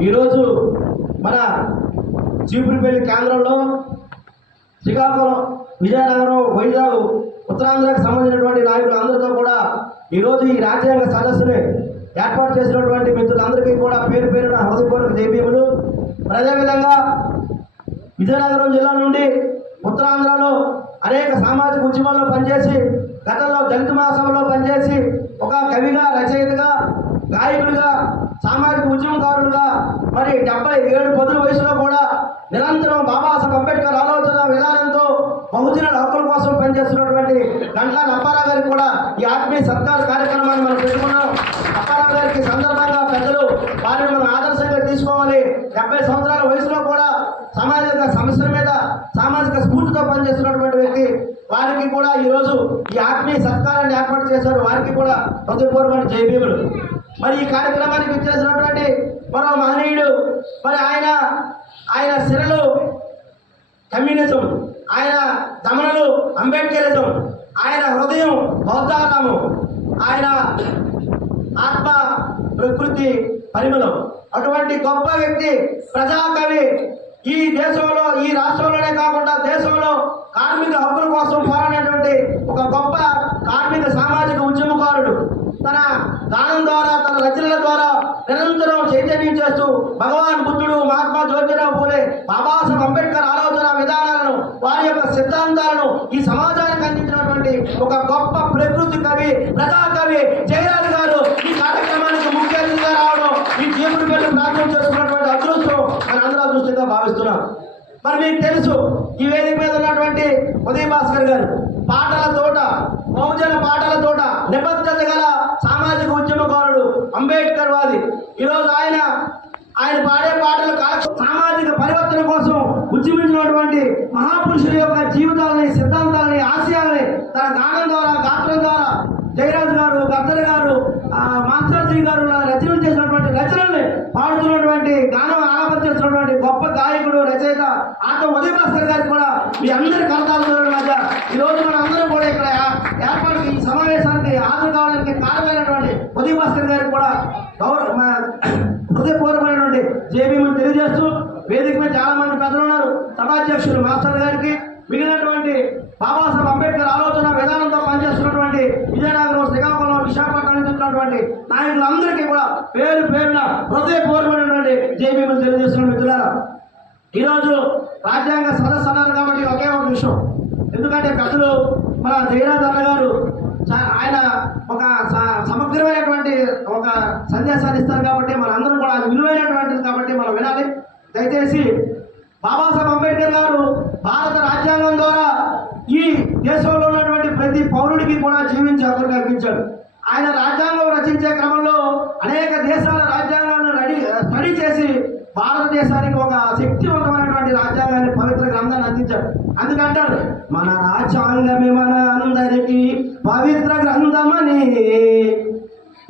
ఈరోజు మన చీపురుపల్లి కేంద్రంలో శ్రీకాకుళం విజయనగరం వైజాగ్ ఉత్తరాంధ్రకు సంబంధించినటువంటి నాయకులు అందరితో కూడా ఈరోజు ఈ రాజ్యాంగ సదస్సుని ఏర్పాటు చేసినటువంటి మిత్రులందరికీ కూడా పేరు పేరున హృదయపూర్వక జైబీములు అదేవిధంగా విజయనగరం జిల్లా నుండి ఉత్తరాంధ్రలో అనేక సామాజిక ఉద్యమాల్లో పనిచేసి గతంలో దళిత మహాసభలో పనిచేసి ఒక కవిగా రచయితగా గాయకులుగా సామాజిక ఉద్యమకారులుగా మరి డెబ్బై ఏడు పదుల వయసులో కూడా నిరంతరం బాబాసాహెబ్ అంబేద్కర్ ఆలోచన విధానంతో బహుజనుల హక్కుల కోసం పనిచేస్తున్నటువంటి గంటల అప్పారావు గారికి కూడా ఈ ఆత్మీయ సత్కార కార్యక్రమాన్ని మనం పెట్టుకున్నాం. అప్పారావు గారికి సందర్భంగా పెద్దలు వారిని మనం ఆదర్శంగా తీసుకోవాలి. డెబ్బై సంవత్సరాల వయసులో కూడా సామాజిక సమస్యల మీద సామాజిక స్ఫూర్తితో పనిచేస్తున్నటువంటి వ్యక్తి. వారికి కూడా ఈరోజు ఈ ఆత్మీయ సత్కారాన్ని ఏర్పాటు చేశారు. వారికి కూడా హృదయపూర్వక జయభీములు మరి ఈ కార్యక్రమానికి వచ్చేసినటువంటి మరో మహనీయుడు మరి ఆయన ఆయన శిరలు కమ్యూనిజం ఆయన దమనలు అంబేద్కరిజం ఆయన హృదయం బౌద్ధారాము ఆయన ఆత్మ ప్రకృతి పరిమళం. అటువంటి గొప్ప వ్యక్తి ప్రజాకవి ఈ దేశంలో ఈ రాష్ట్రంలోనే కాకుండా దేశంలో కార్మిక హక్కుల కోసం పోరాడేటువంటి ఒక గొప్ప కార్మిక సామాజిక ఉద్యమకారుడు. తన గానం ద్వారా రచనల ద్వారా నిరంతరం చైతన్యం చేస్తూ భగవాన్ బుద్ధుడు మహాత్మా జ్యోతిరావు పూలే బాబాసాహెబ్ అంబేద్కర్ ఆలోచన విధానాలను వారి యొక్క సిద్ధాంతాలను ఈ సమాజానికి అందించినటువంటి ఒక గొప్ప ప్రకృతి కవి ప్రజా కవి జయరాజు గారు ఈ కార్యక్రమానికి ముఖ్య అతిథిగా రావడం ఈ జీవుడి పేరు ప్రార్థన చేసుకున్నటువంటి అదృష్టం మన అందరూ అదృష్టంగా భావిస్తున్నాం. మరి మీకు తెలుసు ఈ వేదిక మీద ఉన్నటువంటి ఉదయ భాస్కర్ గారు. పాటల తోట బహుజన పాటల తోట నిబద్ధత గల సామాజిక ఉద్యమకారుడు అంబేద్కర్ వాది. ఈరోజు ఆయన ఆయన పాడే పాటలు కాదు సామాజిక పరివర్తన కోసం ఉద్యమించినటువంటి మహాపురుషుల యొక్క జీవితాలని సిద్ధాంతాలని ఆశయాలని తన గానం ద్వారా గాత్రం ద్వారా జయరాజు గారు గద్దర్ గారు మాస్టర్ సింగ్ గారు రచనలు చేసినటువంటి రచనల్ని పాడుతున్నటువంటి గానం ఆలపించేస్తున్నటువంటి గొప్ప గాయ రచయిత ఆట ఉదయ భాస్కర్ గారికి కూడా మీ అందరి కలతాలు మధ్య ఈ రోజు మన అందరం కూడా ఇక్కడ ఏర్పాటు ఈ సమావేశానికి హాజరు కావడానికి కారణమైనటువంటి ఉదయ భాస్కర్ గారికి కూడా గౌరవ మా హృదయపూర్వమైనటువంటి జేబీమని తెలియజేస్తూ వేదిక మీద చాలా మంది పెద్దలు ఉన్నారు. సభాధ్యక్షులు మాస్టర్ గారికి మిగిలినటువంటి బాబాసాహెబ్ అంబేద్కర్ ఆలోచన విధానంతో పనిచేస్తున్నటువంటి విజయనగరం శ్రీకాకుళం విశాఖపట్నం నుంచి ఉన్నటువంటి నాయకులందరికీ కూడా పేరు పేరున హృదయపూర్వమైనటువంటి జేబీమని తెలియజేస్తున్న. మిత్రులారా ఈరోజు రాజ్యాంగ సదస్సు అన్నారు కాబట్టి ఒకే ఒక విషయం. ఎందుకంటే పెద్దలు మన జయరాజ్ అన్న గారు ఆయన ఒక స- సమగ్రమైనటువంటి ఒక సందేశాన్ని ఇస్తారు కాబట్టి మన అందరం కూడా అది విలువైనటువంటిది కాబట్టి మనం వినాలి. దయచేసి బాబాసాహెబ్ అంబేద్కర్ గారు భారత రాజ్యాంగం ద్వారా ఈ దేశంలో ఉన్నటువంటి ప్రతి పౌరుడికి కూడా జీవించే హక్కులు కల్పించాడు. ఆయన రాజ్యాంగం రచించే క్రమంలో అనేక దేశాల రాజ్యాంగాలను రెడీ స్టడీ చేసి భారతదేశానికి ఒక శక్తివంతమైనటువంటి రాజ్యాంగాన్ని పవిత్ర గ్రంథాన్ని అందించాడు అందుకంటారు మన రాజ్యాంగమే మన అందరికీ పవిత్ర గ్రంథమని.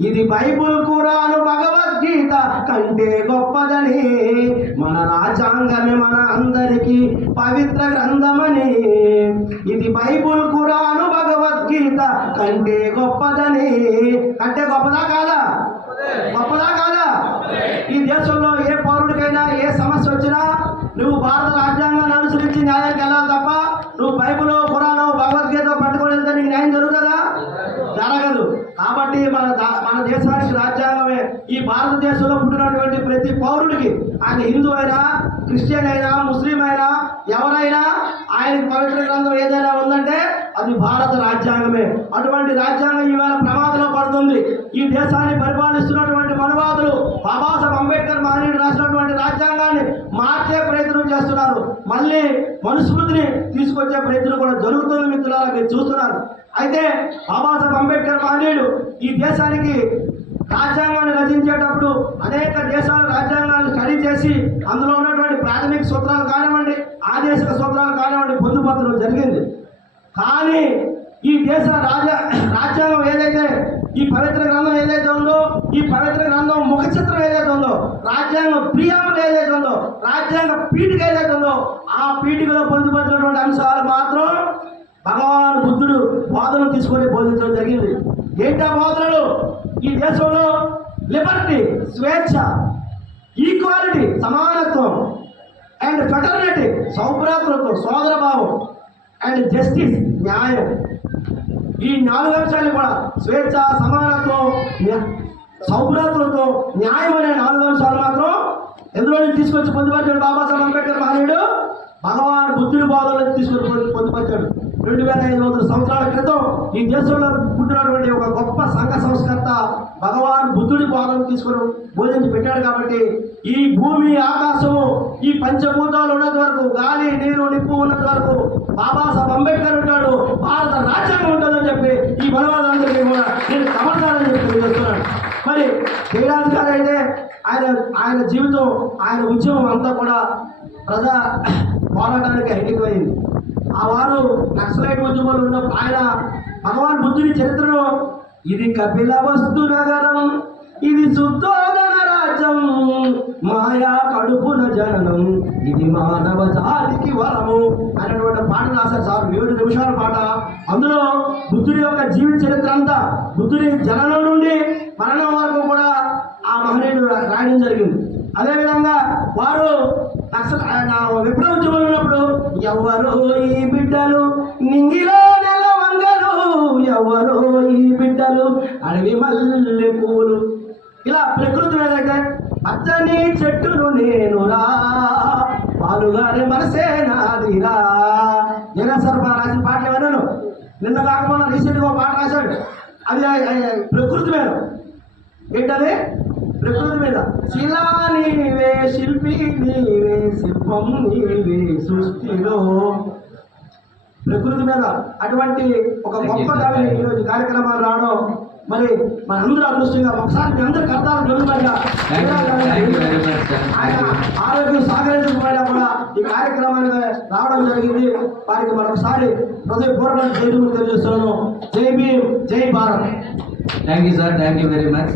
ఇది బైబుల్ కురాను భగవద్గీత కంటే గొప్పదని. మన రాజ్యాంగమే మన అందరికీ పవిత్ర గ్రంథమని. ఇది బైబుల్ కురాను భగవద్గీత కంటే గొప్పదని. అంటే గొప్పదా కాదా? గొప్పదా కాదా? ఈ దేశంలో ఏ పౌరుడికైనా ఏ సమస్య వచ్చినా నువ్వు భారత రాజ్యాంగాన్ని అనుసరించి న్యాయానికి వెళ్ళాలి తప్ప నువ్వు బైబుల్ పురాణం భగవద్గీత పట్టుకొని వెళ్తే నీకు న్యాయం జరుగుతుందా? జరగదు. కాబట్టి మన మన దేశానికి రాజ్యాంగమే ఈ భారతదేశంలో పుట్టినటువంటి ప్రతి పౌరుడికి ఆయన హిందూ అయినా క్రిస్టియన్ అయినా ముస్లిం అయినా ఎవరైనా ఆయనకి పవిత్ర గ్రంథం ఏదైనా అది భారత రాజ్యాంగమే. అటువంటి రాజ్యాంగం ఇవాళ ప్రమాదంలో పడుతుంది. ఈ దేశాన్ని పరిపాలిస్తున్నటువంటి మనువాదులు బాబాసాహెబ్ అంబేద్కర్ మహనీయుడు రాసినటువంటి రాజ్యాంగాన్ని మార్చే ప్రయత్నం చేస్తున్నారు. మళ్ళీ మనుస్మృతిని తీసుకొచ్చే ప్రయత్నం కూడా జరుగుతుంది మిత్రులారా మీరు చూస్తున్నారు. అయితే బాబాసాహెబ్ అంబేద్కర్ మహనీయుడు ఈ దేశానికి రాజ్యాంగాన్ని రచించేటప్పుడు అనేక దేశాల రాజ్యాంగాన్ని స్టడీ చేసి అందులో ఉన్నటువంటి ప్రాథమిక సూత్రాలు కానివ్వండి ఆదేశిక సూత్రాలు కానివ్వండి పొందుపరచడం జరిగింది. కానీ ఈ దేశ రాజ రాజ్యాంగం ఏదైతే ఈ పవిత్ర గ్రంథం ఏదైతే ఉందో ఈ పవిత్ర గ్రంథం ముఖ చిత్రం ఏదైతే ఉందో రాజ్యాంగ ప్రియామం ఏదైతే ఉందో రాజ్యాంగ పీఠిక ఏదైతే ఉందో ఆ పీఠికలో పొందుపరిచినటువంటి అంశాలు మాత్రం భగవాన్ బుద్ధుడు బోధనలు తీసుకొని బోధించడం జరిగింది. ఏంటా బోధనలు? ఈ దేశంలో లిబర్టీ స్వేచ్ఛ ఈక్వాలిటీ ఈక్వాలిటీ సమానత్వం అండ్ ఫెటర్నిటీ సౌభ్రాతృత్వం సోదరభావం అండ్ జస్టిస్ న్యాయం. ఈ నాలుగు అంశాలు కూడా స్వేచ్ఛ సమానత్వం సౌభ్రతలతో న్యాయం అనే నాలుగు అంశాలు మాత్రం ఎందులో తీసుకొచ్చి పొందుపరిచాడు బాబాసాహెబ్ అంబేద్కర్ మహనీయుడు? భగవాన్ బుద్ధుడి బోధనలు తీసుకొని పొందుపరిచాడు. రెండు వేల ఐదు వందల సంవత్సరాల క్రితం ఈ దేశంలో పుట్టినటువంటి ఒక గొప్ప సంఘ సంస్కర్త భగవాన్ బుద్ధుడి బోధనలు తీసుకొని బోధించి పెట్టాడు కాబట్టి ఈ భూమి ఆకాశము ఈ పంచభూతాలు ఉన్నంత వరకు గాలి నీరు నిప్పు ఉన్నంత వరకు బాబాసాహెబ్ అంబేద్కర్ ఉంటాడు. భారత రాజ్యాంగం ఉంటుందని చెప్పి ఈ బలవాదందరికీ కూడా నేను సమర్థాలని చెప్పి తెలియజేస్తున్నాను. మరి జయరాజ్ గారు అయితే ఆయన ఆయన జీవితం ఆయన ఉద్యమం అంతా కూడా ప్రజా పోరాటానికి అంకితమైంది ఆ వారు నక్సలైట్ ఉద్యమంలో ఉన్న ఆయన భగవాన్ బుద్ధుని చరిత్రలో ఇది కపిల వస్తు నగరం ఇది శుద్ధోదన రాజ్యం మాయా కడుపున జననం ఇది మానవ జాతికి వరము అనేటువంటి పాట రాశారు సార్. ఏడు నిమిషాల పాట. అందులో బుద్ధుడి యొక్క జీవిత చరిత్ర అంతా బుద్ధుడి జననం నుండి మరణం వరకు కూడా ఆ మహనీయుడు రాయడం జరిగింది. అదేవిధంగా వారు నక్సల్ ఆయన విప్లవ ఎవరో ఈ బిడ్డలు నింగిలో నెల వంగలు. ఎవరు ఈ బిడ్డలు అడవి మల్లె పూలు. ఇలా ప్రకృతి మీద అచ్చని పచ్చని చెట్టును నేనురా. పాలుగానే మనసే నాదిరా. జగన్ సరఫరా రాసిన పాటలు ఎవరు? నిన్న కాకపోయినా రీసెంట్గా ఒక పాట రాశాడు. అది ప్రకృతి మీద. ఏంటది? ప్రకృతి మీద. శిలా నీవే శిల్పి నీవే. నీవే సృష్టిలో. ప్రకృతి మీద అటువంటి ఒక గొప్ప కవి ఈరోజు కార్యక్రమాలు రావడం మరి మన అందరూ అదృష్టంగా ఒకసారి మీ అందరికి అర్థాలు జరుగుతాయిగా. ఆయన. ఆరోగ్యం సహకరించకపోయినా కూడా ఈ కార్యక్రమానికి రావడం జరిగింది. వారికి మరొకసారి హృదయపూర్వక జైలు తెలియజేస్తున్నాను. జై భీమ్ జై Bharat. Thank you sir thank you very much